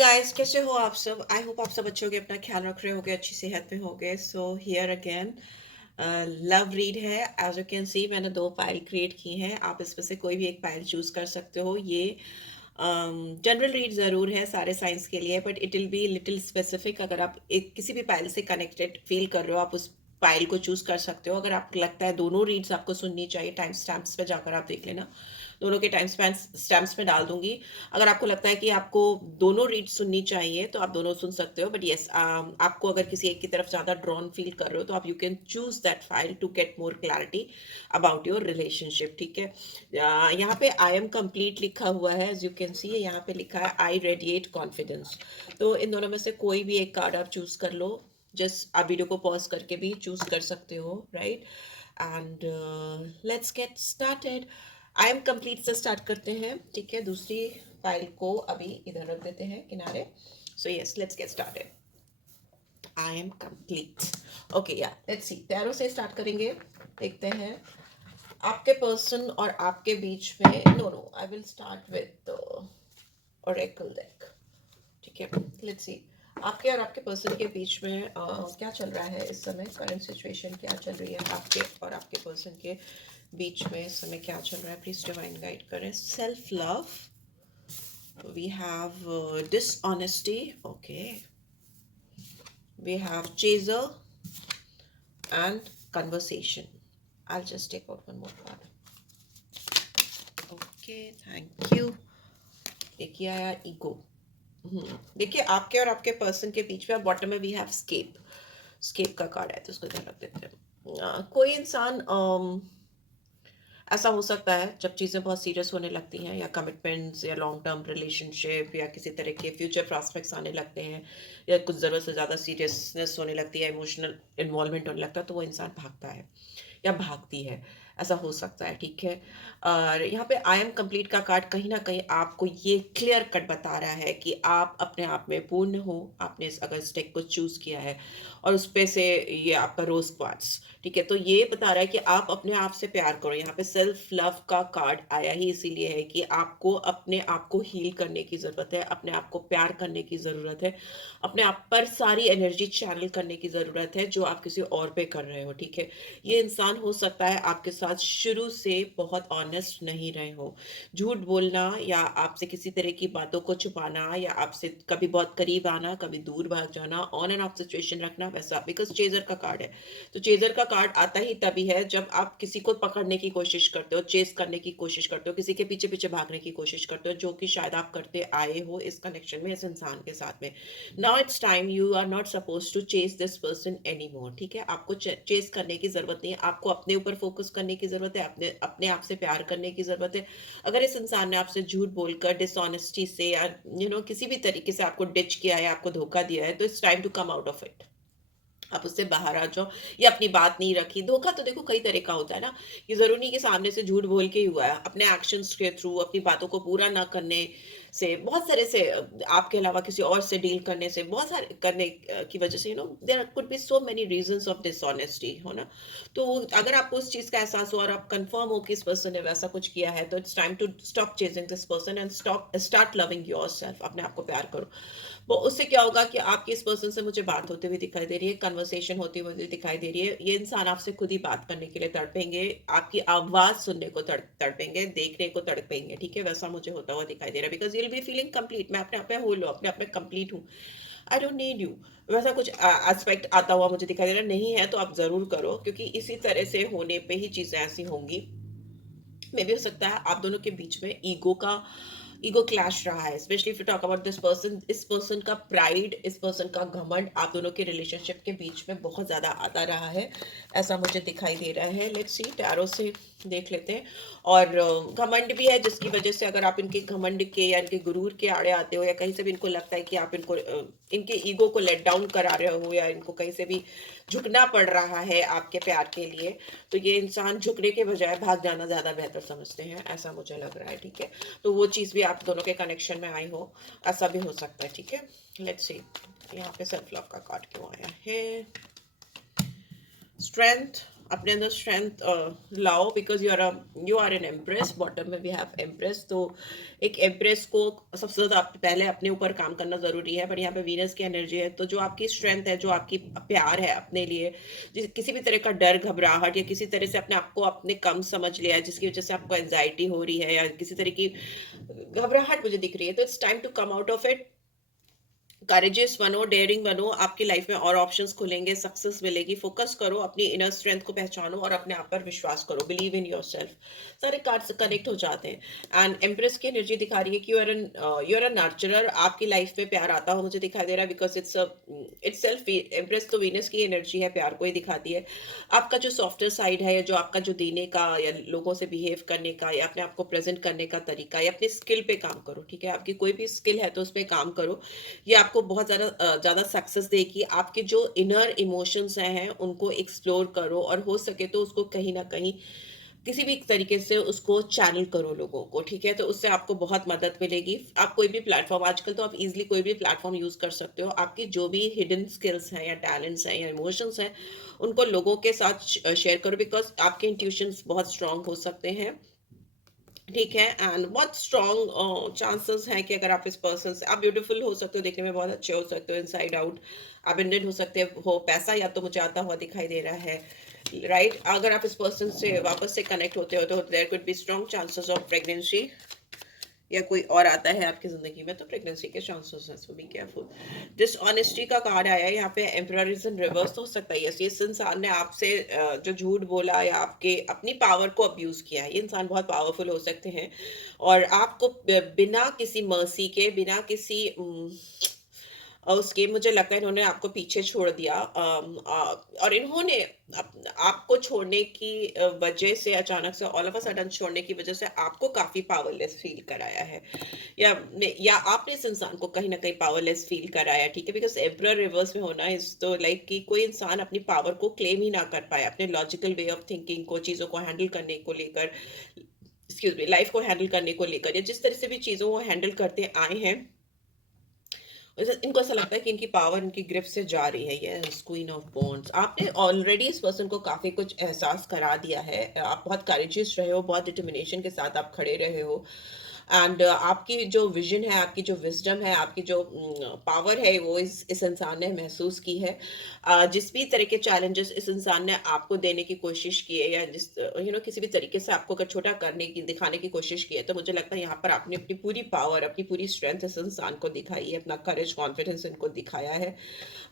Guys, कैसे हो आप सब? आई होप आप सब अच्छे होगे, अपना ख्याल रख रहे होगे, अच्छी सेहत में होगे। So here again love read है। एज यू कैन सी मैंने दो पाइल क्रिएट की हैं। आप इसमें से कोई भी एक पाइल चूज कर सकते हो। ये जनरल रीड ज़रूर है सारे साइंस के लिए, but it will be little specific. अगर आप एक किसी भी पाइल से कनेक्टेड फील कर रहे हो, आप उस पाइल को चूज कर सकते हो। अगर आपको लगता है दोनों रीड्स आपको सुननी चाहिए, टाइम स्टैम्प्स पे जाकर आप देख लेना, दोनों के टाइम स्टैम्प्स में डाल दूंगी। अगर आपको लगता है कि आपको दोनों रीड सुननी चाहिए तो आप दोनों सुन सकते हो, बट यस, आपको अगर किसी एक की तरफ ज़्यादा ड्रॉन फील कर रहे हो तो आप you can choose that file to get more clarity about your relationship. ठीक है, यहाँ पे आई एम कंप्लीट लिखा हुआ है, एज यू कैन सी। यहाँ पे लिखा है आई रेडिएट कॉन्फिडेंस। तो इन दोनों में से कोई भी एक कार्ड आप चूज कर लो। जस्ट आप वीडियो को पॉज करके भी चूज कर सकते हो, right? And let's get started. I am complete से स्टार्ट करते हैं। ठीक है, दूसरी फाइल को अभी इधर रख देते हैं किनारे। So yes, let's get started. I am complete. Okay, yeah let's see, tarot से स्टार्ट करेंगे। देखते हैं आपके पर्सन और आपके बीच में। No no, I will start with oracle deck. ठीक है, लेट्स सी आपके और आपके पर्सन के बीच में क्या चल रहा है इस समय। करंट सिचुएशन क्या चल रही है आपके और आपके पर्सन के बीच में इस समय, क्या चल रहा है? प्लीज डिवाइन गाइड करें। Self love, we have dishonesty, okay, we have chaser and conversation. I just take out one more card. Okay, thank you. देखिए आया ईगो। देखिए आपके और आपके पर्सन के बीच में बॉटम में वी हैव स्केप। स्केप का कार्ड है तो उसको इधर रख देते हैं। कोई इंसान ऐसा हो सकता है जब चीज़ें बहुत सीरियस होने लगती हैं, या कमिटमेंट्स या लॉन्ग टर्म रिलेशनशिप या किसी तरह के फ्यूचर प्रॉस्पेक्ट्स आने लगते हैं, या कुछ ज़रूरत से ज़्यादा सीरियसनेस होने लगती है, इमोशनल इन्वॉल्वमेंट होने लगता है, तो वो इंसान भागता है या भागती है। ऐसा हो सकता है, ठीक है। और यहाँ पे आई एम कंप्लीट का कार्ड कहीं ना कहीं आपको ये क्लियर कट बता रहा है कि आप अपने आप में पूर्ण हो। आपने अगर स्टेक को चूज किया है और उस पे से ये आपका रोज क्वार्ट्स, ठीक है, तो ये बता रहा है कि आप अपने आप से प्यार करो। यहाँ पे सेल्फ लव का कार्ड आया ही इसीलिए है कि आपको अपने आप को हील करने की ज़रूरत है, अपने आप को प्यार करने की ज़रूरत है, अपने आप पर सारी एनर्जी चैनल करने की ज़रूरत है जो आप किसी और पे कर रहे हो। ठीक है, ये इंसान हो सकता है आपके साथ शुरू से बहुत ऑनेस्ट नहीं रहे हो। झूठ बोलना या आपसे किसी तरह की बातों को छुपाना, या आपसे कभी बहुत करीब आना, कभी दूर भाग जाना, ऑन एंड ऑफ सिचुएशन रखना, वैसा। बिकॉज चेजर का कार्ड है, तो चेजर का कार्ड आता ही तभी है जब आप किसी को पकड़ने की कोशिश करते हो, चेस करने की कोशिश करते हो, किसी के पीछे पीछे भागने की कोशिश करते हो, जो कि शायद आप करते आए हो इस कनेक्शन में, इस इंसान के साथ में। Now it's time, you are not suppose to chase this person any more. ठीक है, आपको चेस करने की जरूरत नहीं है, आपको अपने ऊपर फोकस करने की जरूरत है, अपने अपने आप से प्यार करने की जरूरत है। अगर इस इंसान ने आपसे झूठ बोलकर, डिसऑनेस्टी से, या किसी भी तरीके से आपको डिच किया है, आपको धोखा दिया है, तो it's time to come out of it. आप उससे बाहर आ जाओ, या अपनी बात नहीं रखी। धोखा तो देखो कई तरह का होता है ना, ये जरूरी नहीं कि सामने से झूठ बोल के ही हुआ है। अपने एक्शंस के थ्रू, अपनी बातों को पूरा ना करने से, बहुत सारे से, आपके अलावा किसी और से डील करने से, बहुत सारे करने की वजह से, there could be so many reasons of dishonesty, हो ना। तो अगर आपको उस चीज का एहसास हो और आप कंफर्म हो कि इस पर्सन ने वैसा कुछ किया है, तो it's time to stop chasing this person and start loving yourself. अपने आप को प्यार करो। वो उससे क्या होगा कि आपकी इस पर्सन से मुझे बात होती हुई दिखाई दे रही है, कन्वर्सेशन होती हुई दिखाई दे रही है। ये इंसान आपसे खुद ही बात करने के लिए तड़पेंगे, आपकी आवाज सुनने को तड़पेंगे, देखने को तड़पेंगे। ठीक है, वैसा मुझे होता हुआ दिखाई दे रहा है। Because you will be feeling complete. मैं अपने आप में होल हूँ, अपने आप में कंप्लीट हूँ, आई डोंट नीड यू। वैसा कुछ एस्पेक्ट आता हुआ मुझे दिखाई दे रहा है। नहीं है तो आप जरूर करो, क्योंकि इसी तरह से होने पे ही चीजें ऐसी होंगी। मे भी हो सकता है आप दोनों के बीच में ईगो क्लैश रहा है, specially if you talk about this person. इस पर्सन का प्राइड, इस पर्सन का घमंड आप दोनों के रिलेशनशिप के बीच में बहुत ज्यादा आता रहा है, ऐसा मुझे दिखाई दे रहा है। लेट्स सी, टैरो से देख लेते हैं। और घमंड भी है, जिसकी वजह से अगर आप इनके घमंड के या इनके गुरूर के आड़े आते हो, या कहीं से भी इनको लगता है कि आप इनको इनके ईगो को लेट डाउन करा रहे हो, या इनको कहीं से भी झुकना पड़ रहा है आपके प्यार के लिए, तो ये इंसान झुकने के बजाय भाग जाना ज्यादा बेहतर समझते हैं, ऐसा मुझे लग रहा है। ठीक है, तो वो चीज भी आप दोनों के कनेक्शन में आई हो, ऐसा भी हो सकता है। ठीक है, लेट्स सी यहाँ पे सेल्फ लव का कार्ड क्यों आया है। स्ट्रेंथ, अपने अंदर स्ट्रेंथ लाओ, because you are an empress. Bottom में वी हैव एम्प्रेस। तो एक एम्प्रेस को सबसे ज़्यादा पहले अपने ऊपर काम करना ज़रूरी है, पर यहाँ पे वीनस की एनर्जी है, तो जो आपकी स्ट्रेंथ है, जो आपकी प्यार है अपने लिए, किसी भी तरह का डर, घबराहट या किसी तरह से अपने आप को अपने कम समझ लिया है जिसकी वजह से आपको एंजाइटी हो रही है या किसी तरह की घबराहट मुझे दिख रही है, तो it's time to come out of it. Courageous बनो, डेयरिंग बनो, आपकी लाइफ में और ऑप्शंस खुलेंगे, सक्सेस मिलेगी। फोकस करो, अपनी इनर स्ट्रेंथ को पहचानो और अपने आप पर विश्वास करो। Believe in yourself. सारे कार्ड से कनेक्ट हो जाते हैं। एंड एम्प्रेस की एनर्जी दिखा रही है कि यू आर अ नर्चरर। आपकी लाइफ में प्यार आता हो मुझे दिखाई दे रहा है, बिकॉज इट्स सेल्फ। एम्प्रेस तो वीनस की एनर्जी है, प्यार को ही दिखाती है। आपका जो सॉफ्टवेयर साइड है, या जो आपका जो देने का या लोगों से बिहेव करने का या अपने आप को प्रेजेंट करने का तरीका, या अपने स्किल पे काम करो, ठीक है। आपकी कोई भी स्किल है तो उस पर काम करो। ये आपको बहुत ज़्यादा सक्सेस देगी। आपके जो इनर इमोशंस हैं उनको एक्सप्लोर करो, और हो सके तो उसको कहीं ना कहीं किसी भी तरीके से उसको चैनल करो लोगों को, ठीक है। तो उससे आपको बहुत मदद मिलेगी। आप कोई भी प्लेटफॉर्म, आजकल तो आप इजीली कोई भी प्लेटफॉर्म यूज कर सकते हो। आपकी जो भी हिडन स्किल्स हैं या टैलेंट्स हैं या इमोशंस हैं, उनको लोगों के साथ शेयर करो, बिकॉज आपके इंट्यूशंस बहुत स्ट्रांग हो सकते हैं, ठीक है। एंड बहुत स्ट्रॉन्ग चांसेस हैं कि अगर आप इस पर्सन से, आप ब्यूटीफुल हो सकते हो, देखने में बहुत अच्छे हो सकते हो इनसाइड आउट, अबेंडेंट हो सकते हो। पैसा या तो मुझे आता हुआ दिखाई दे रहा है, राइट। अगर आप इस पर्सन से वापस से कनेक्ट होते हो तो there could be strong chances of pregnancy, या कोई और आता है आपकी जिंदगी में तो प्रेगनेंसी के चांसेस हैं, सो बी केयरफुल। डिसऑनेस्टी का कार्ड आया है यहाँ पे, एम्परर इज इन रिवर्स। हो सकता है यस, इस इंसान ने आपसे जो झूठ बोला या आपके अपनी पावर को अब्यूज किया है। ये इंसान बहुत पावरफुल हो सकते हैं, और आपको बिना किसी मर्सी के, बिना किसी उसके, मुझे लगता है इन्होंने आपको पीछे छोड़ दिया। और इन्होंने आपको छोड़ने की वजह से, अचानक से ऑल ऑफ अ सडन छोड़ने की वजह से आपको काफी पावरलेस फील कराया है, या आपने इस इंसान को कहीं ना कहीं पावरलेस फील कराया, ठीक है। बिकॉज एम्परर रिवर्स में होना इज तो लाइक कि कोई इंसान अपनी पावर को क्लेम ही ना कर पाए, अपने लॉजिकल वे ऑफ थिंकिंग को, चीजों को हैंडल करने को लेकर, एक्सक्यूज मी, लाइफ को हैंडल करने को लेकर, या जिस तरह से भी चीजों को हैंडल करते आए हैं, इनको ऐसा लगता है कि इनकी पावर इनकी ग्रिप से जा रही है। ये क्वीन ऑफ बॉन्ड्स, आपने ऑलरेडी इस पर्सन को काफी कुछ एहसास करा दिया है। आप बहुत करेजियस रहे हो, बहुत डिटर्मिनेशन के साथ आप खड़े रहे हो। एंड आपकी जो विजन है, आपकी जो विजडम है, आपकी जो पावर है, वो इस इंसान ने महसूस की है। जिस भी तरह के चैलेंजेस इस इंसान ने आपको देने की कोशिश की है, या जिस किसी भी तरीके से आपको अगर छोटा करने की, दिखाने की कोशिश की है, तो मुझे लगता है यहाँ पर आपने अपनी पूरी पावर, अपनी पूरी स्ट्रेंथ इस इंसान को दिखाई है, अपना करेज, कॉन्फिडेंस इनको दिखाया है।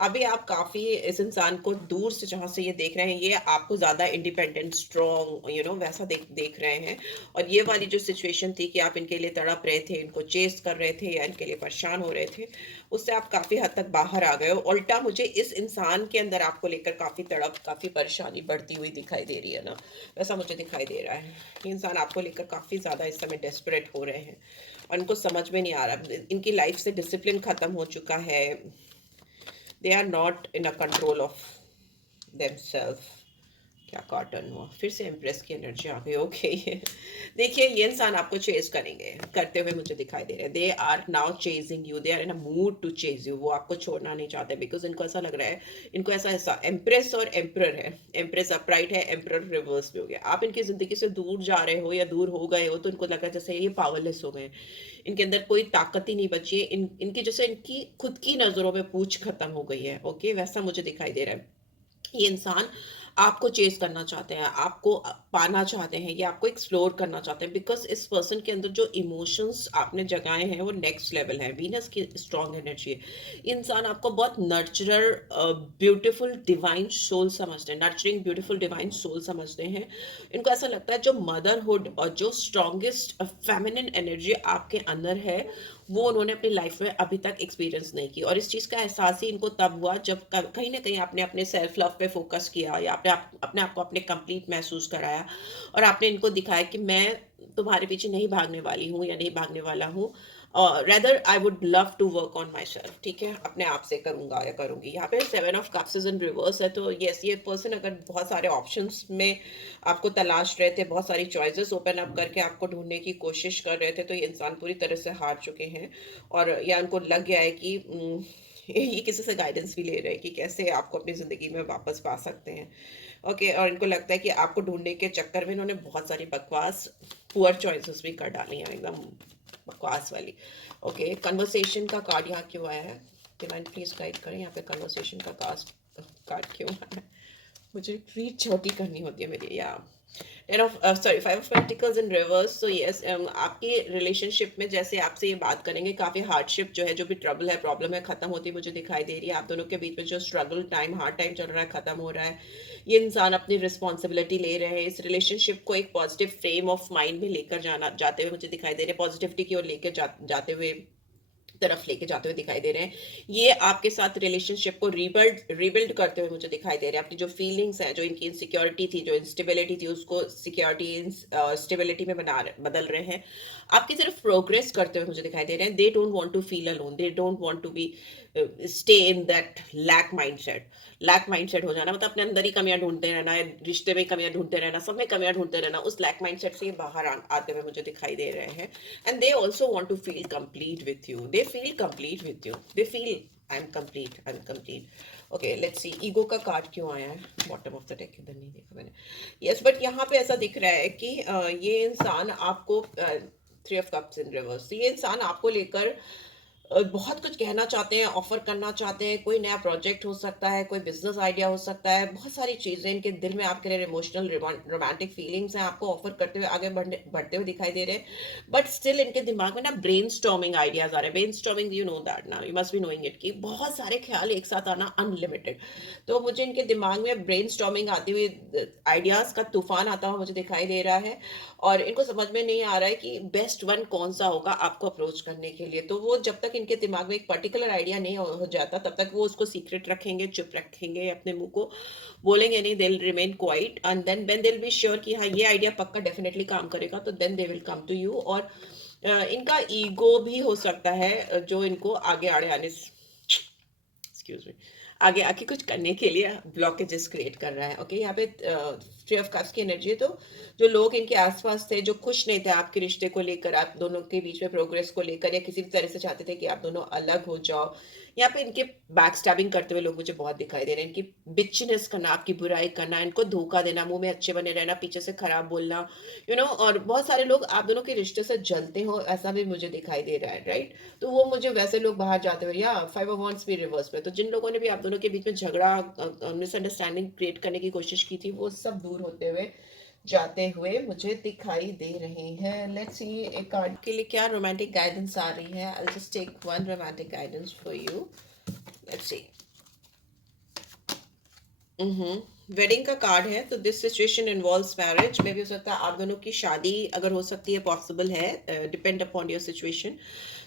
अभी आप काफी इस इंसान को दूर से जहां से ये देख रहे हैं, ये आपको ज्यादा इंडिपेंडेंट, स्ट्रॉन्ग, वैसा देख रहे हैं। और ये वाली जो सिचुएशन थी कि आप इनके लिए तड़प रहे थे, इनको चेस कर रहे थे या इनके लिए परेशान हो रहे थे, उससे आप काफी हद तक बाहर आ गए हो। उल्टा मुझे इस इंसान के अंदर आपको लेकर काफी तड़प, काफी परेशानी बढ़ती हुई दिखाई दे रही है ना, वैसा मुझे दिखाई दे रहा है। ये इंसान आपको लेकर काफी ज्यादा इस समय डेस्परेट हो रहे हैं, और इनको समझ में नहीं आ रहा, इनकी लाइफ से डिसिप्लिन खत्म हो चुका है। They are not in a control of themselves। क्या कॉटन हुआ, फिर से इम्प्रेस की एनर्जी आ गई, ओके। देखिए, ये इंसान आपको चेज करेंगे, करते हुए मुझे दिखाई दे रहे हैं। They are now chasing you, they are in a mood to chase you. वो आपको छोड़ना नहीं चाहते, बिकॉज इनको ऐसा लग रहा है, इनको ऐसा एम्प्रेस और एम्प्रर है। एम्प्रेस अपराइट है, एम्प्रर रिवर्स में हो गया। आप इनकी जिंदगी से दूर जा रहे हो या दूर हो गए हो, तो इनको लग रहा है जैसे ये पावरलेस हो गए, इनके अंदर कोई ताकत ही नहीं बची है। इनकी जैसे इनकी खुद की नजरों में पूछ खत्म हो गई है, ओके, वैसा मुझे दिखाई दे रहा है। ये इंसान आपको चेस करना चाहते हैं, आपको पाना चाहते हैं, ये आपको एक्सप्लोर करना चाहते हैं, बिकॉज इस पर्सन के अंदर जो इमोशंस आपने जगाए हैं वो नेक्स्ट लेवल है। वीनस की स्ट्रॉन्ग एनर्जी है। ये इंसान आपको बहुत नर्चरर, ब्यूटीफुल डिवाइन सोल समझते हैं, नर्चरिंग ब्यूटीफुल डिवाइन सोल समझते हैं। इनको ऐसा लगता है जो मदरहुड और जो स्ट्रॉन्गेस्ट फेमिनिन एनर्जी आपके अंदर है, वो उन्होंने अपनी लाइफ में अभी तक एक्सपीरियंस नहीं की। और इस चीज़ का एहसास ही इनको तब हुआ जब कहीं ना कहीं आपने अपने सेल्फ लव पे फोकस किया, या अपने आप को अपने कंप्लीट महसूस कराया, और आपने इनको दिखाया कि मैं तुम्हारे पीछे नहीं भागने वाली हूँ या नहीं भागने वाला हूँ, rather I would love to work on myself, ठीक है, अपने आप से करूंगा या करूंगी। यहाँ पे 7 of cups is in reverse है, तो यस, ये पर्सन अगर बहुत सारे ऑप्शंस में आपको तलाश रहे थे, बहुत सारी चॉइसेस ओपन अप करके आपको ढूंढने की कोशिश कर रहे थे, तो ये इंसान पूरी तरह से हार चुके हैं। और या उनको लग गया है कि ये किसी से गाइडेंस भी ले रहे हैं कि कैसे आपको अपनी ज़िंदगी में वापस पा सकते हैं। ओके, और इनको लगता है कि आपको ढूँढने के चक्कर में इन्होंने बहुत सारी बकवास पुअर चॉइसेस भी कर डाली हैं, एकदम बकवास वाली। ओके, कन्वर्सेशन का कार्ड यहाँ क्यों आया है? डिवाइन प्लीज़ गाइड करें, यहाँ पे कन्वर्सेशन का कार्ड क्यों आया है? मुझे रीड छोटी करनी होती है मेरी, या ten of sorry 5 of pentacles in reverse. So yes, आपकी रिलेशनशिप में जैसे आपसे ये बात करेंगे, काफ़ी हार्डशिप जो है, जो भी ट्रबल है, प्रॉब्लम है, खत्म होती मुझे दिखाई दे रही है। आप दोनों के बीच में जो स्ट्रगल टाइम, हार्ड टाइम चल रहा है, खत्म हो रहा है। ये इंसान अपनी रिस्पॉन्सिबिलिटी ले रहे हैं, इस रिलेशनशिप को एक पॉजिटिव फ्रेम ऑफ माइंड में लेकर जाते हुए मुझे दिखाई दे रहे हैं, पॉजिटिविटी की ओर लेकर जाते हुए, तरफ लेके जाते हुए दिखाई दे रहे हैं। ये आपके साथ रिलेशनशिप को रिबिल्ड करते हुए मुझे दिखाई दे रहे हैं। अपनी जो फीलिंग्स हैं, जो इनकी इनसिक्योरिटी थी, जो इंस्टेबिलिटी थी, उसको सिक्योरिटी स्टेबिलिटी में बदल रहे हैं। आपकी तरफ प्रोग्रेस करते हुए मुझे दिखाई दे रहे हैं। They don't want to feel alone, they don't want to be stay in that lack mindset हो जाना, मतलब अपने अंदर ही कमियां ढूंढते रहना है, रिश्ते में कमियां ढूंढते रहना, सब में कमियां ढूंढते रहना। उस लैक माइंडसेट से ये बाहर आते हुए मुझे दिखाई दे रहे हैं। And they also want to feel complete with you. They feel complete with you. They feel I'm complete. I'm complete. Okay, let's see. Ego का कार्ड क्यों आया है? बॉटम ऑफ द डेक इधर नहीं देखा मैंने. यस, बट यहाँ पे ऐसा दिख रहा है कि ये इंसान आपको 3 ऑफ कप्स इन रिवर्स, ये इंसान आपको लेकर बहुत कुछ कहना चाहते हैं, ऑफर करना चाहते हैं। कोई नया प्रोजेक्ट हो सकता है, कोई बिजनेस आइडिया हो सकता है, बहुत सारी चीज़ें इनके दिल में आपके लिए इमोशनल रोमांटिक फीलिंग्स हैं, आपको ऑफर करते हुए आगे बढ़ते हुए दिखाई दे रहे हैं। बट स्टिल इनके दिमाग में ना ब्रेन स्टॉर्मिंग आइडियाज आ रहे हैं। Brainstorming, you know that ना, you must be knowing it, कि बहुत सारे ख्याल एक साथ आना अनलिमिटेड। तो मुझे इनके दिमाग में ब्रेन स्टॉर्मिंग आती हुई, आइडियाज का तूफान आता हुआ मुझे दिखाई दे रहा है। और इनको समझ में नहीं आ रहा है कि बेस्ट वन कौन सा होगा आपको अप्रोच करने के लिए। तो वो जब तक इनके दिमाग में एक पर्टिकुलर आइडिया नहीं हो जाता, तब तक वो उसको सीक्रेट रखेंगे, चुप रखेंगे, अपने मुंह को बोलेंगे नहीं। They will remain quiet and then when they will be sure कि हाँ ये आइडिया पक्का डेफिनेटली काम करेगा, तो then they will come to you. और इनका ईगो भी हो सकता है जो इनको आगे आड़े आने, एक्सक्यूज मी, आगे आके कुछ करने के लिए ब्लॉकेजेस क्रिएट कर रहा है। ओके, यहाँ पे 3 ऑफ कप्स की एनर्जी है। तो जो लोग इनके आसपास थे, जो खुश नहीं थे आपके रिश्ते को लेकर, आप दोनों के बीच में प्रोग्रेस को लेकर, या किसी भी तरह से चाहते थे कि आप दोनों अलग हो जाओ, यहाँ पे इनके बैक स्टैबिंग करते हुए लोग मुझे बहुत दिखाई दे रहे हैं। इनकी बिचनेस करना, आपकी बुराई करना, इनको धोखा देना, मुंह में अच्छे बने रहना, पीछे से खराब बोलना, और बहुत सारे लोग आप दोनों के रिश्ते से जलते हो, ऐसा भी मुझे दिखाई दे रहा है, राइट। तो वो मुझे वैसे लोग बाहर जाते हुए, या 5 ऑफ वांड्स भी रिवर्स में, तो जिन लोगों ने भी आप दोनों के बीच में झगड़ा, मिसअंडरस्टैंडिंग क्रिएट करने की कोशिश की थी, वो सब दूर होते हुए जाते हुए मुझे दिखाई दे रहे हैं। लेट्स सी एक कार्ड के लिए क्या रोमांटिक गाइडेंस आ रही है। I will just take one romantic guidance for you. Let's see. Wedding का कार्ड है, तो दिस सिचुएशन इन्वॉल्व्स मैरिज। में भी हो सकता है आप दोनों की शादी अगर हो सकती है, पॉसिबल है, डिपेंड अपॉन योर सिचुएशन।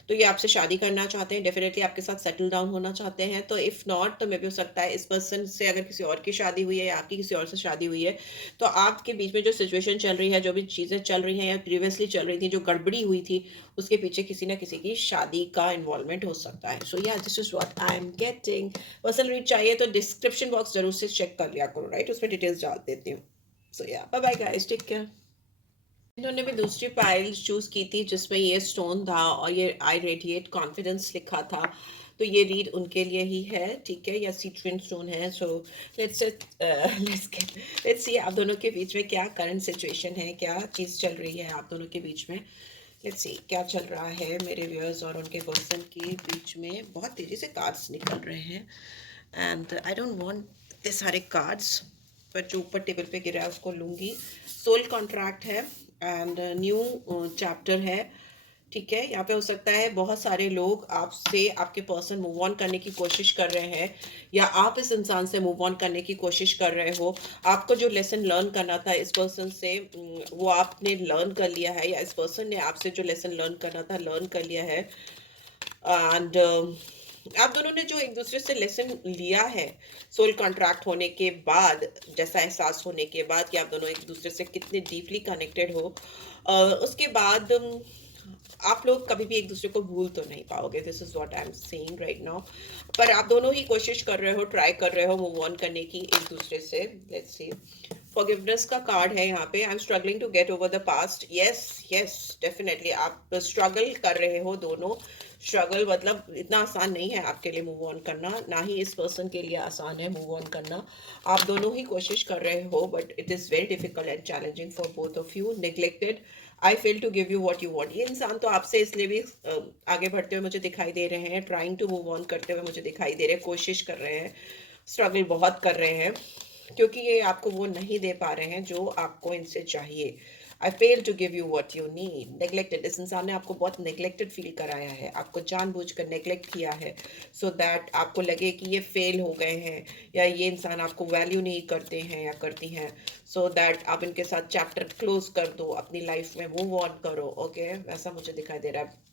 तो ये आपसे शादी करना चाहते हैं, डेफिनेटली आपके साथ सेटल डाउन होना चाहते हैं। तो इफ़ नॉट, तो मे भी हो सकता है इस पर्सन से अगर किसी और की शादी हुई है, या आपकी किसी और से शादी हुई है, तो आपके बीच में जो सिचुएशन चल रही है, जो भी चीज़ें चल रही हैं या प्रीवियसली चल रही थी, जो गड़बड़ी हुई थी, उसके पीछे किसी ना किसी की शादी का इन्वॉल्वमेंट हो सकता है। सो yeah this is what I am getting. Personal read चाहिए तो डिस्क्रिप्शन बॉक्स जरूर से चेक कर लिया करो, राइट, उसमें डिटेल्स डाल देती हूँ। So yeah bye bye guys, take care. इन्होंने भी दूसरी पाइल चूज की थी जिसमें ये स्टोन था और ये आई रेडिएट कॉन्फिडेंस लिखा था। तो ये रीड उनके लिए ही है, ठीक है, या सीट्रिन स्टोन है। सो लेट्स सी आप दोनों के बीच में क्या करंट सिचुएशन है, क्या चीज़ चल रही है आप दोनों के बीच में। लेट्स सी क्या चल रहा है मेरे व्यूअर्स और उनके पर्सन के बीच में। बहुत तेज़ी से कार्ड्स निकल रहे हैं एंड आई डोंट वांट इतने सारे कार्ड्स, पर जो ऊपर टेबल पे गिरा है उसको लूँगी। सोल कॉन्ट्रैक्ट है एंड न्यू चैप्टर है, ठीक है। यहाँ पे हो सकता है बहुत सारे लोग आपसे, आपके पर्सन मूव ऑन करने की कोशिश कर रहे हैं, या आप इस इंसान से मूव ऑन करने की कोशिश कर रहे हो। आपको जो लेसन लर्न करना था इस पर्सन से, वो आपने लर्न कर लिया है, या इस पर्सन ने आपसे जो लेसन लर्न करना था लर्न कर लिया है। एंड आप दोनों ने जो एक दूसरे से लेसन लिया है सोल कॉन्ट्रैक्ट होने के बाद, जैसा एहसास होने के बाद कि आप दोनों एक दूसरे से कितने डीपली कनेक्टेड हो, उसके बाद आप लोग कभी भी एक दूसरे को भूल तो नहीं पाओगे। This is what I am saying right now. पर आप दोनों ही कोशिश कर रहे हो, ट्राई कर रहे हो मूव ऑन करने की एक दूसरे से। लेट्स सी फॉरगिवनेस का कार्ड है यहाँ पे। I am struggling to get over the past. Yes, yes, definitely आप स्ट्रगल कर रहे हो दोनों। स्ट्रगल मतलब इतना आसान नहीं है आपके लिए मूव ऑन करना, ना ही इस पर्सन के लिए आसान है मूव ऑन करना। आप दोनों ही कोशिश कर रहे हो, but it is very difficult and challenging for both of you. Neglected, I fail to give you what you want. ये इंसान तो आपसे इसलिए भी आगे बढ़ते हुए मुझे दिखाई दे रहे हैं, ट्राइंग टू मूव ऑन करते हुए मुझे दिखाई दे रहे हैं, कोशिश कर रहे हैं, स्ट्रगल बहुत कर रहे हैं, क्योंकि ये आपको वो नहीं दे पा रहे हैं जो आपको इनसे चाहिए। I fail to give you what you need. Neglected, इस इंसान ने आपको बहुत नेग्लेक्टेड फील कराया है, आपको जानबूझकर नेग्लेक्ट किया है, सो दैट आपको लगे कि ये फेल हो गए हैं, या ये इंसान आपको वैल्यू नहीं करते हैं या करती हैं, सो दैट आप इनके साथ चैप्टर क्लोज कर दो, अपनी लाइफ में मूव ऑन करो। ओके, वैसा मुझे दिखाई दे रहा है।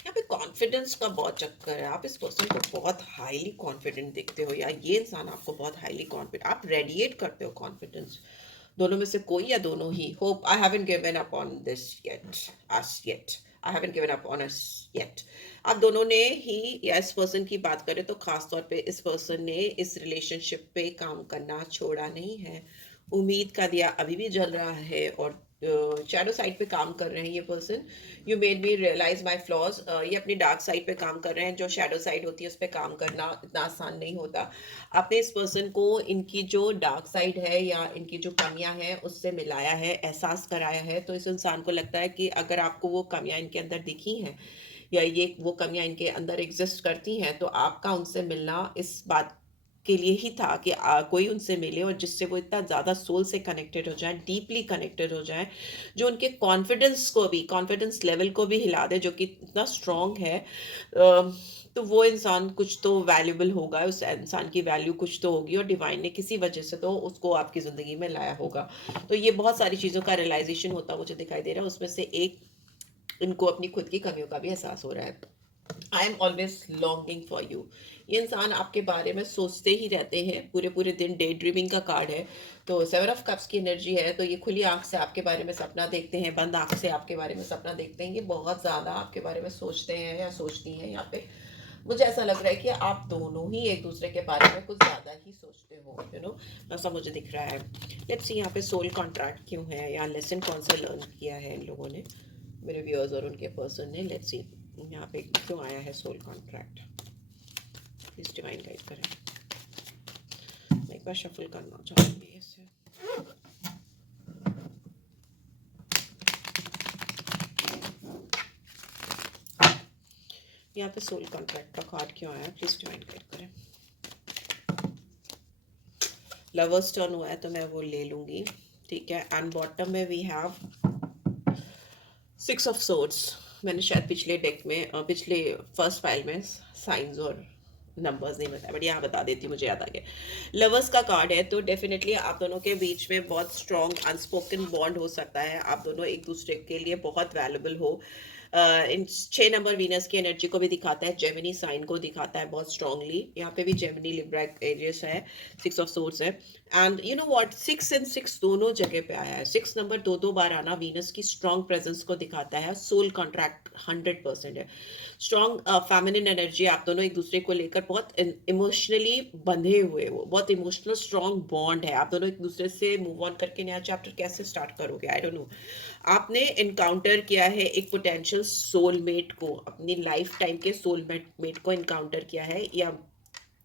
यहाँ पे कॉन्फिडेंस का बहुत चक्कर है। आप इस पर्सन को बहुत हाईली कॉन्फिडेंट देखते हो, या ये इंसान आपको बहुत हाईली कॉन्फिडेंट, आप रेडिएट करते हो कॉन्फिडेंस। दोनों में से कोई या दोनों ही। Hope I haven't given up on this yet, us yet. I haven't given up on us yet. आप दोनों ने ही, या इस पर्सन की बात करें तो खास तौर पे इस पर्सन ने इस रिलेशनशिप पे काम करना छोड़ा नहीं है। उम्मीद का दिया अभी भी जल रहा है, और शैडो साइड पे काम कर रहे हैं ये person. You made me realise my flaws. ये अपनी डार्क साइड पे काम कर रहे हैं। जो शैडो साइड होती है उस पर काम करना इतना आसान नहीं होता। आपने इस पर्सन को इनकी जो डार्क साइड है या इनकी जो कमियां हैं उससे मिलाया है, एहसास कराया है, तो इस इंसान को लगता है कि अगर आपको वो कमियां इनके अंदर दिखी हैं, या ये वो कमियां इनके अंदर एग्जिस्ट करती हैं, तो आपका उनसे मिलना इस बात के लिए ही था कि कोई उनसे मिले और जिससे वो इतना ज़्यादा सोल से कनेक्टेड हो जाए, डीपली कनेक्टेड हो जाए, जो उनके कॉन्फिडेंस को भी, कॉन्फिडेंस लेवल को भी हिला दे, जो कि इतना स्ट्रांग है। तो वो इंसान कुछ तो वैल्यूबल होगा, उस इंसान की वैल्यू कुछ तो होगी, और डिवाइन ने किसी वजह से तो उसको आपकी ज़िंदगी में लाया होगा। तो ये बहुत सारी चीज़ों का रियलाइजेशन होता मुझे दिखाई दे रहा है। उसमें से एक, इनको अपनी खुद की कमियों का भी एहसास हो रहा है। I am always longing for you. ये इंसान आपके बारे में सोचते ही रहते हैं पूरे पूरे दिन। डे ड्रीमिंग का कार्ड है, तो सेवन ऑफ कप्स की एनर्जी है, तो ये खुली आंख से आपके बारे में सपना देखते हैं, बंद आंख से आपके बारे में सपना देखते हैं। ये बहुत ज़्यादा आपके बारे में सोचते हैं या सोचती हैं। यहाँ पे मुझे ऐसा लग रहा है कि आप दोनों ही एक दूसरे के बारे में कुछ ज़्यादा ही सोचते हो, यू नो, ऐसा मुझे दिख रहा है। लेट्स सी यहाँ पे सोल कॉन्ट्रैक्ट क्यों है, या लेसन कौन सा लर्न किया है इन लोगों ने, मेरे व्यूअर्स और उनके पर्सन ने। लेट्स सी यहाँ पे क्यों आया है soul contract. Please divine guide करें। मैं एक बार शफल करना चाहूँगी इसे। यहाँ पे सोल कॉन्ट्रैक्ट का कार्ड क्यों आया, प्लीज डिवाइन गाइड करें। लवर्स टर्न हुआ है तो मैं वो ले लूँगी, ठीक है। एंड बॉटम में वी हैव 6 ऑफ सोर्ड्स। मैंने शायद पिछले डेक में, पिछले फर्स्ट फाइल में साइंस और नंबर्स नहीं बताया, बट यहाँ बता देती हूँ, मुझे याद आ गया। लवर्स का कार्ड है, तो डेफिनेटली आप दोनों के बीच में बहुत स्ट्रॉन्ग अनस्पोकन बॉन्ड हो सकता है। आप दोनों एक दूसरे के लिए बहुत वैल्यूबल हो। इन 6 नंबर वीनस की एनर्जी को भी दिखाता है, जेमिनी साइन को दिखाता है बहुत स्ट्रांगली। यहाँ पे भी जेमिनी लिब्रा एरियस है, 6 ऑफ सोर्ड्स है। And you know what, 6 and 6 दोनों जगह पे आया है। 6 नंबर दो दो बार आना वीनस की स्ट्रॉन्ग प्रेजेंस को दिखाता है। सोल कॉन्ट्रैक्ट 100% है। स्ट्रॉन्ग फेमिनिन एनर्जी, आप दोनों एक दूसरे को लेकर बहुत इमोशनली बंधे हुए हो, बहुत इमोशनल स्ट्रॉन्ग बॉन्ड है। आप दोनों एक दूसरे से मूव ऑन करके नया चैप्टर कैसे स्टार्ट करोगे, आई डोंट नो। आपने इनकाउंटर किया है एक पोटेंशियल सोलमेट को, अपनी लाइफ टाइम के सोलमेट को इनकाउंटर किया है, या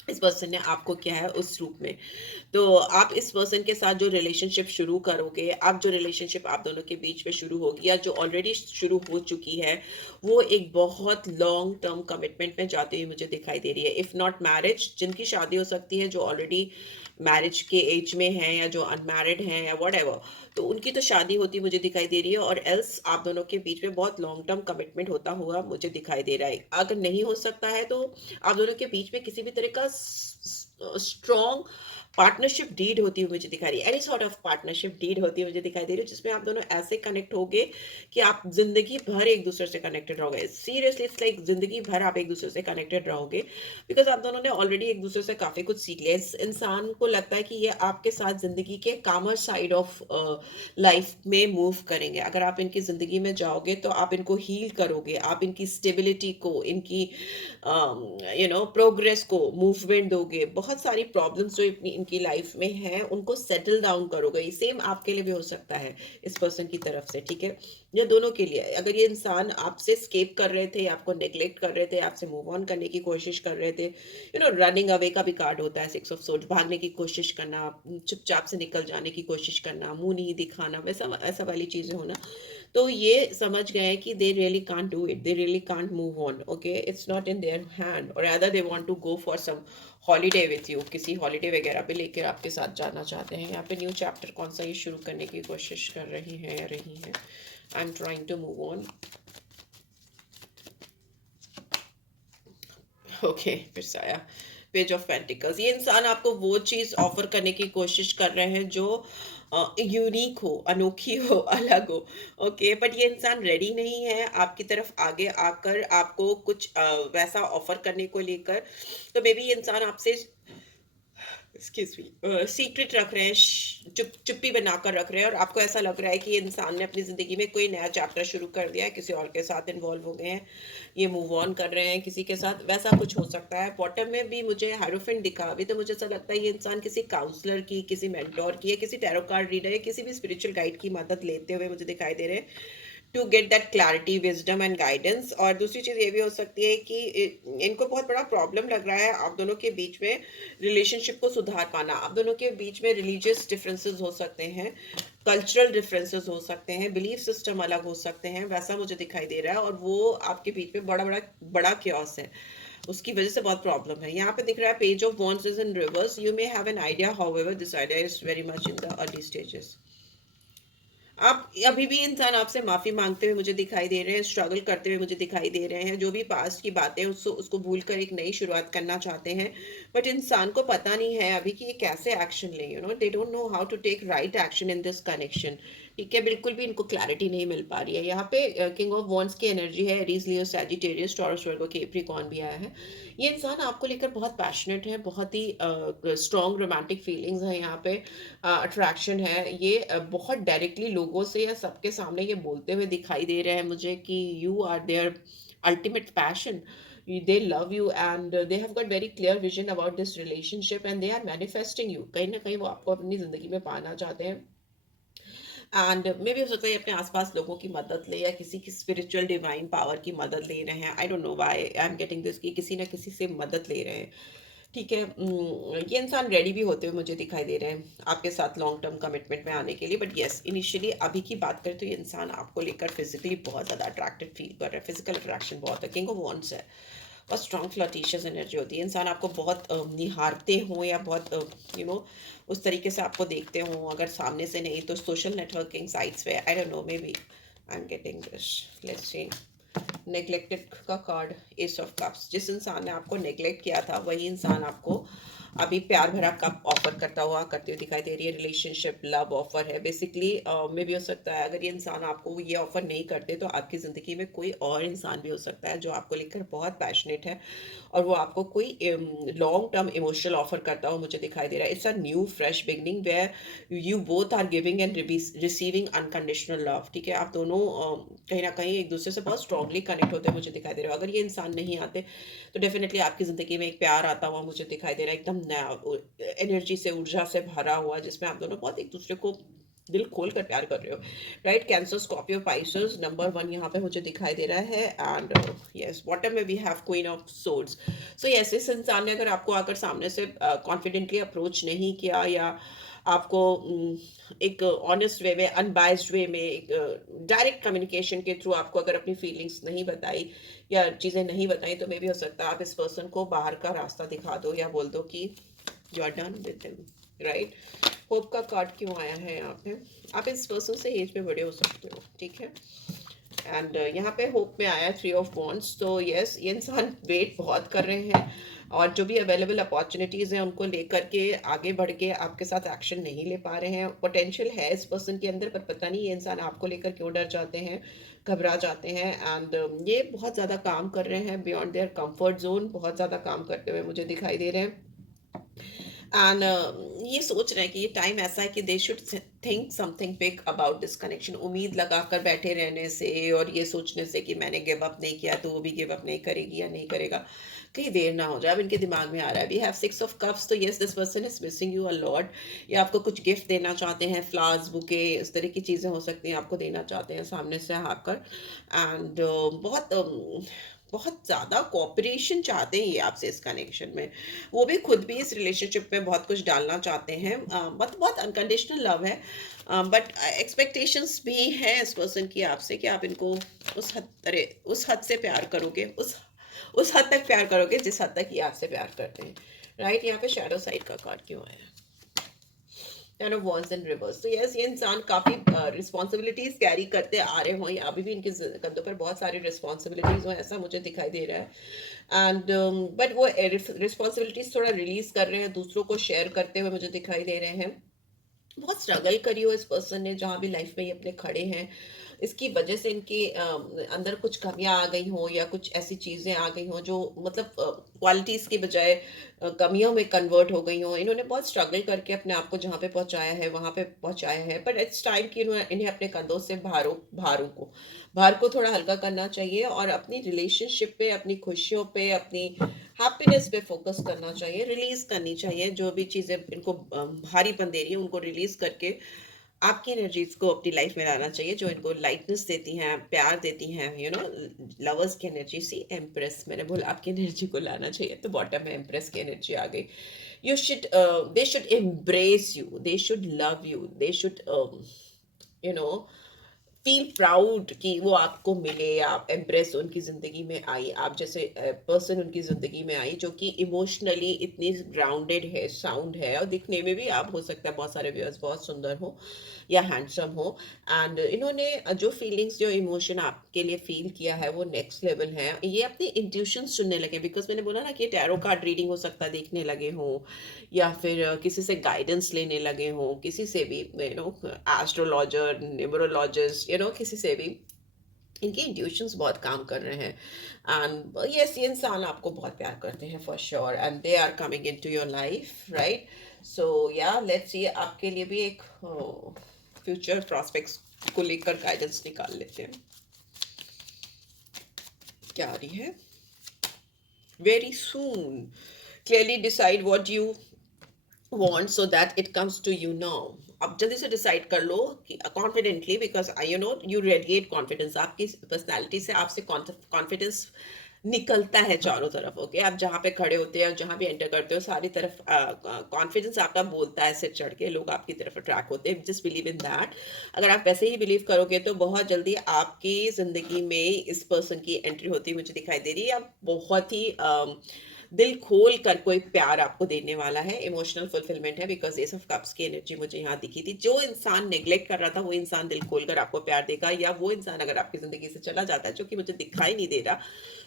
इस पर्सन ने आपको किया है उस रूप में। तो आप इस पर्सन के साथ जो रिलेशनशिप शुरू करोगे, आप जो रिलेशनशिप आप दोनों के बीच में शुरू होगी, या जो ऑलरेडी शुरू हो चुकी है, वो एक बहुत लॉन्ग टर्म कमिटमेंट में जाती हुई मुझे दिखाई दे रही है। इफ़ नॉट मैरिज, जिनकी शादी हो सकती है, जो ऑलरेडी मैरिज के एज में हैं, या जो अनमैरिड हैं, या वट एवर, तो उनकी तो शादी होती मुझे दिखाई दे रही है। और एल्स आप दोनों के बीच में बहुत लॉन्ग टर्म कमिटमेंट होता हुआ मुझे दिखाई दे रहा है। अगर नहीं हो सकता है तो आप दोनों के बीच में किसी भी तरह का स्ट्रॉन्ग पार्टनरशिप डीड होती हुई मुझे दिखा रही है। Any sort of partnership deed होती हुई मुझे दिखाई दे रही है, जिसमें आप दोनों ऐसे कनेक्ट होगे कि आप जिंदगी भर एक दूसरे से कनेक्टेड रहोगे। सीरियसली इट्स लाइक जिंदगी भर आप एक दूसरे से कनेक्टेड रहोगे, बिकॉज आप दोनों ने ऑलरेडी एक दूसरे से काफी कुछ सीख लिया। इस इंसान को लगता है कि ये आपके साथ जिंदगी के कामर साइड ऑफ लाइफ में मूव करेंगे। अगर आप इनकी जिंदगी में जाओगे तो आप इनको हील करोगे, आप इनकी स्टेबिलिटी को, इनकी प्रोग्रेस को मूवमेंट दोगे। बहुत सारी प्रॉब्लम्स जो इनकी उनकी लाइफ में हैं उनको सेटल डाउन करोगे। ये सेम आपके लिए भी हो सकता है इस पर्सन की तरफ से, ठीक है? ये दोनों के लिए। अगर ये इंसान आपसे स्केप कर रहे थे, आपको नेग्लेक्ट कर रहे थे, आपसे मूव ऑन करने की कोशिश कर रहे थे, रनिंग अवे का भी कार्ड होता है, 6 ऑफ सोर्ड्स, भागने की कोशिश करना, चुपचाप से निकल जाने की कोशिश करना, मुंह नहीं दिखाना, वैसा ऐसा वाली चीजें होना, तो ये समझ गए हैं कि they really can't do it, they really can't move on, okay? It's not in their hand, और other they want to go for some holiday with you, किसी हॉलीडे वगैरह पे लेकर आपके साथ जाना चाहते हैं। यहाँ पे न्यू चैप्टर कौन सा ये शुरू करने की कोशिश कर रही हैं या रही हैं। I am trying to move on. Okay, फिर से आया पेज ऑफ पेंटिकल्स। ये इंसान आपको वो चीज ऑफर करने की कोशिश कर रहे हैं जो यूनिक हो, अनोखी हो, अलग हो, ओके? बट ये इंसान रेडी नहीं है आपकी तरफ आगे आकर आपको कुछ वैसा ऑफर करने को लेकर। तो मे बी ये इंसान आपसे एक्सक्यूज मी सीक्रेट रख रहे हैं, चुप्पी बनाकर रख रहे हैं, और आपको ऐसा लग रहा है कि ये इंसान ने अपनी ज़िंदगी में कोई नया चैप्टर शुरू कर दिया है, किसी और के साथ इन्वॉल्व हो गए हैं, ये मूव ऑन कर रहे हैं किसी के साथ, वैसा कुछ हो सकता है। बॉटम में भी मुझे हायरोफेंट दिखा, अभी तो मुझे ऐसा लगता है ये इंसान किसी काउंसलर की, किसी मेंटोर की, या किसी टैरो कार्ड रीडर या किसी भी स्पिरिचुअल गाइड की मदद लेते हुए मुझे दिखाई दे रहे हैं, to get that clarity, wisdom and guidance. और दूसरी चीज़ ये भी हो सकती है कि इनको बहुत बड़ा प्रॉब्लम लग रहा है आप दोनों के बीच में रिलेशनशिप को सुधार पाना। आप दोनों के बीच में रिलीजियस डिफरेंसेस हो सकते हैं, कल्चरल डिफरेंसेस हो सकते हैं, बिलीफ सिस्टम अलग हो सकते हैं, वैसा मुझे दिखाई दे रहा है। और वो आपके बीच में बड़ा बड़ा बड़ा क्योस है, उसकी वजह से बहुत प्रॉब्लम है। यहाँ पे दिख रहा है page of wands is in reverse. You may have an idea, however this idea is very much in the early stages. आप अभी भी इंसान आपसे माफी मांगते हुए मुझे दिखाई दे रहे हैं, स्ट्रगल करते हुए मुझे दिखाई दे रहे हैं, जो भी पास्ट की बातें हैं उसको भूल कर एक नई शुरुआत करना चाहते हैं। बट इंसान को पता नहीं है अभी कि ये कैसे एक्शन लें, they don't know how to take right action in this connection, ठीक है? बिल्कुल भी इनको क्लैरिटी नहीं मिल पा रही है। यहाँ पे किंग ऑफ वॉन्ड्स की एनर्जी है, एरीज, लियो, सैजिटेरियस, टॉरस, वर्गो, कैप्रिकॉर्न भी आया है। ये इंसान आपको लेकर बहुत पैशनेट है, बहुत ही स्ट्रॉन्ग रोमांटिक फीलिंग्स हैं यहाँ पे, अट्रैक्शन है। ये बहुत डायरेक्टली लोगों से या सबके सामने ये बोलते हुए दिखाई दे रहे हैं मुझे कि you are their ultimate passion, they love you and they have got very clear vision about this relationship and they are manifesting you। कहीं ना कहीं वो आपको अपनी जिंदगी में पाना चाहते हैं। एंड मे भी हो सकता है अपने आसपास लोगों की मदद ले या किसी की स्पिरिचुअल डिवाइन पावर की मदद ले रहे हैं। आई don't know why I am getting this, कि किसी ना किसी से मदद ले रहे हैं, ठीक है? ये इंसान रेडी भी होते हुए मुझे दिखाई दे रहे हैं आपके साथ लॉन्ग टर्म कमिटमेंट में आने के लिए। बट येस, इनिशियली अभी की बात करें तो ये इंसान आपको लेकर फिजिकली बहुत ज़्यादा अट्रैक्टेड फील कर रहा है, फिजिकल अट्रैक्शन बहुत है। किंग ऑफ वॉन्ड्स है, बहुत स्ट्रॉन्ग फ्लर्टिशियस एनर्जी होती है। इंसान आपको बहुत निहारते हों या बहुत उस तरीके से आपको देखते हों, अगर सामने से नहीं तो सोशल नेटवर्किंग साइट्स पे, I don't know, maybe I am getting this. Let's see, neglected का कार्ड, एस ऑफ कप्स। जिस इंसान ने आपको नेग्लेक्ट किया था वही इंसान आपको अभी प्यार भरा कप ऑफर करते हुए दिखाई दे रही है। रिलेशनशिप, लव ऑफर है बेसिकली। में भी हो सकता है अगर ये इंसान आपको ये ऑफर नहीं करते तो आपकी ज़िंदगी में कोई और इंसान भी हो सकता है जो आपको लेकर बहुत पैशनेट है और वो आपको कोई लॉन्ग टर्म इमोशनल ऑफर करता हो मुझे दिखाई दे रहा है। It's a new fresh beginning where you both are giving and receiving unconditional love, ठीक है? आप दोनों कहीं ना कहीं एक दूसरे से बहुत स्ट्रांगली कनेक्ट होते हैं मुझे दिखाई दे रहा है। अगर ये इंसान नहीं आते तो डेफिनेटली आपकी ज़िंदगी में एक प्यार आता हुआ मुझे दिखाई दे रहा है, एकदम नया एनर्जी से, ऊर्जा से भरा हुआ, जिसमें आप दोनों बहुत एक दूसरे को दिल खोल कर प्यार कर रहे हो, right? Cancer, Scorpio, Pisces, number 1 यहाँ पे मुझे दिखाई दे रहा है। एंड यस, बॉटम में we have queen of swords. So yes, इस इंसान ने अगर आपको आकर सामने से कॉन्फिडेंटली अप्रोच नहीं किया या आपको एक ऑनेस्ट वे में, अनबायस्ड वे में, एक डायरेक्ट कम्युनिकेशन के थ्रू आपको अगर अपनी फीलिंग्स नहीं बताई या चीज़ें नहीं बताई, तो मे भी हो सकता है आप इस पर्सन को बाहर का रास्ता दिखा दो या बोल दो कि you are done with him, right? Hope का कार्ड क्यों आया है यहाँ पे? आप इस पर्सन से एज में बड़े हो सकते हो, ठीक है? एंड यहाँ पे होप में आया 3 ऑफ वॉन्ड्स। तो यस, ये इंसान वेट बहुत कर रहे हैं और जो भी अवेलेबल अपॉर्चुनिटीज़ हैं उनको लेकर के आगे बढ़ के आपके साथ एक्शन नहीं ले पा रहे हैं। पोटेंशियल है इस पर्सन के अंदर, पर पता नहीं ये इंसान आपको लेकर क्यों डर जाते हैं, घबरा जाते हैं। एंड ये बहुत ज़्यादा काम कर रहे हैं बियॉन्ड देयर कंफर्ट जोन, बहुत ज़्यादा काम करते हुए मुझे दिखाई दे रहे हैं। एंड ये सोच रहे हैं कि ये टाइम ऐसा है कि they should think something big about this connection. उम्मीद लगाकर बैठे रहने से और ये सोचने से कि मैंने गिव अप नहीं किया तो वो भी गिव अप नहीं करेगी या नहीं करेगा, कहीं देर ना हो जाए। अब इनके दिमाग में आ रहा है, वी हैव 6 ऑफ कप्स, तो yes this person is missing you a lot. या आपको कुछ गिफ्ट देना चाहते हैं, फ्लावर्स, बुके, इस तरह की चीज़ें हो सकती हैं, आपको देना चाहते हैं सामने से आकर। एंड बहुत ज़्यादा कोऑपरेशन चाहते हैं ये आपसे इस कनेक्शन में। वो भी खुद भी इस रिलेशनशिप में बहुत कुछ डालना चाहते हैं, बहुत अनकंडीशनल लव है, बट एक्सपेक्टेशंस भी हैं इस पर्सन की आपसे कि आप इनको उस हद से प्यार करोगे, उस हद तक प्यार करोगे जिस हद तक ये आपसे प्यार करते हैं। राइट, यहाँ पे शैडो साइड का कार्ड क्यों आया? Ten of wands in reverse. तो यस, ये इंसान काफी रिस्पॉन्सिबिलिटीज कैरी करते आ रहे हों, या अभी भी इनके कंधों पर बहुत सारी रिस्पॉन्सिबिलिटीज हो, ऐसा मुझे दिखाई दे रहा है। एंड बट वो रिस्पॉन्सिबिलिटीज थोड़ा रिलीज कर रहे हैं, दूसरों को शेयर करते हुए मुझे दिखाई दे रहे हैं। बहुत स्ट्रगल करी हो इस पर्सन ने, जहाँ भी लाइफ में ये अपने खड़े हैं, इसकी वजह से इनके अंदर कुछ कमियां आ गई हो, या कुछ ऐसी चीज़ें आ गई हो जो मतलब क्वालिटीज़ की बजाय कमियों में कन्वर्ट हो गई हो। इन्होंने बहुत स्ट्रगल करके अपने आप को जहाँ पे पहुँचाया है वहाँ पे पहुँचाया है, बट इट्स टाइम कि इन्हें अपने कंधों से भार को थोड़ा हल्का करना चाहिए, और अपनी रिलेशनशिप पे, अपनी खुशियों पे, अपनी हैप्पीनेस पे फोकस करना चाहिए, रिलीज करनी चाहिए जो भी चीज़ें इनको भारीपन दे रही है, उनको रिलीज करके आपकी एनर्जीज को अपनी लाइफ में लाना चाहिए, जो इनको लाइटनेस देती हैं, प्यार देती हैं, लवर्स की एनर्जी। सी एम्प्रेस, मैंने बोला आपकी एनर्जी को लाना चाहिए, तो बॉटम में एम्प्रेस की एनर्जी आ गई। You should they should embrace you, they should love you, they should you know feel proud कि वो आपको मिले, आप एम्प्रेस उनकी ज़िंदगी में आई, आप जैसे पर्सन उनकी ज़िंदगी में आई जो कि इमोशनली इतनी ग्राउंडेड है, साउंड है, और दिखने में भी आप हो सकता है बहुत सारे व्यूअर्स बहुत सुंदर हो या हैंडसम हो। एंड इन्होंने जो फीलिंग्स, जो इमोशन आपके लिए फील किया है वो नेक्स्ट लेवल है। ये अपनी इंट्यूशन सुनने लगे, बिकॉज मैंने बोला ना कि टैरो कार्ड रीडिंग हो सकता है देखने लगे हों, या फिर किसी से गाइडेंस लेने लगे हों, किसी से भी एस्ट्रोलॉजर, न्यूमरोलॉजिस्ट, किसी से भी इनके इंट्यूशंस बहुत काम कर रहे हैं। एंड यस, ये इंसान आपको बहुत प्यार करते हैं for sure, and they are coming into your life, right? So yeah let's सी, आपके लिए भी एक फ्यूचर प्रोस्पेक्ट्स को लेकर गाइडेंस निकाल लेते हैं, क्या आ रही है? Very soon, clearly decide what you want so that it comes to you now। अब जल्दी से डिसाइड कर लो कि confidently, because you radiate confidence, आपकी पर्सनालिटी से आपसे कॉन्फिडेंस निकलता है चारों तरफ। ओके, आप जहाँ पे खड़े होते हैं, जहाँ भी एंटर करते हो, सारी तरफ कॉन्फिडेंस आपका बोलता है, सिर चढ़ के लोग आपकी तरफ अट्रैक्ट होते हैं। Just believe in that. अगर आप वैसे ही बिलीव करोगे तो बहुत जल्दी आपकी जिंदगी में इस पर्सन की एंट्री होती मुझे दिखाई दे रही है। आप बहुत ही दिल खोल कर कोई प्यार आपको देने वाला है, इमोशनल फुलफिलमेंट है, बिकॉज एस ऑफ कप्स की एनर्जी मुझे यहाँ दिखी थी। जो इंसान नेग्लेक्ट कर रहा था वो इंसान दिल खोल कर आपको प्यार देगा, या वो इंसान अगर आपकी जिंदगी से चला जाता है, जो कि मुझे दिखाई नहीं दे रहा,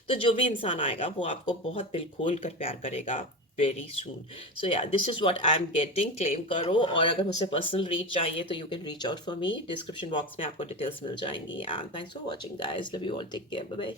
तो जो भी इंसान आएगा वो आपको बहुत दिल खोल कर प्यार करेगा very soon. So yeah, this is what I am getting. Claim करो, और अगर मुझसे पर्सनल रीच चाहिए तो you can reach out for me, description box में आपको डिटेल्स मिल जाएंगी। And thanks for watching guys, love you all, take care, bye bye.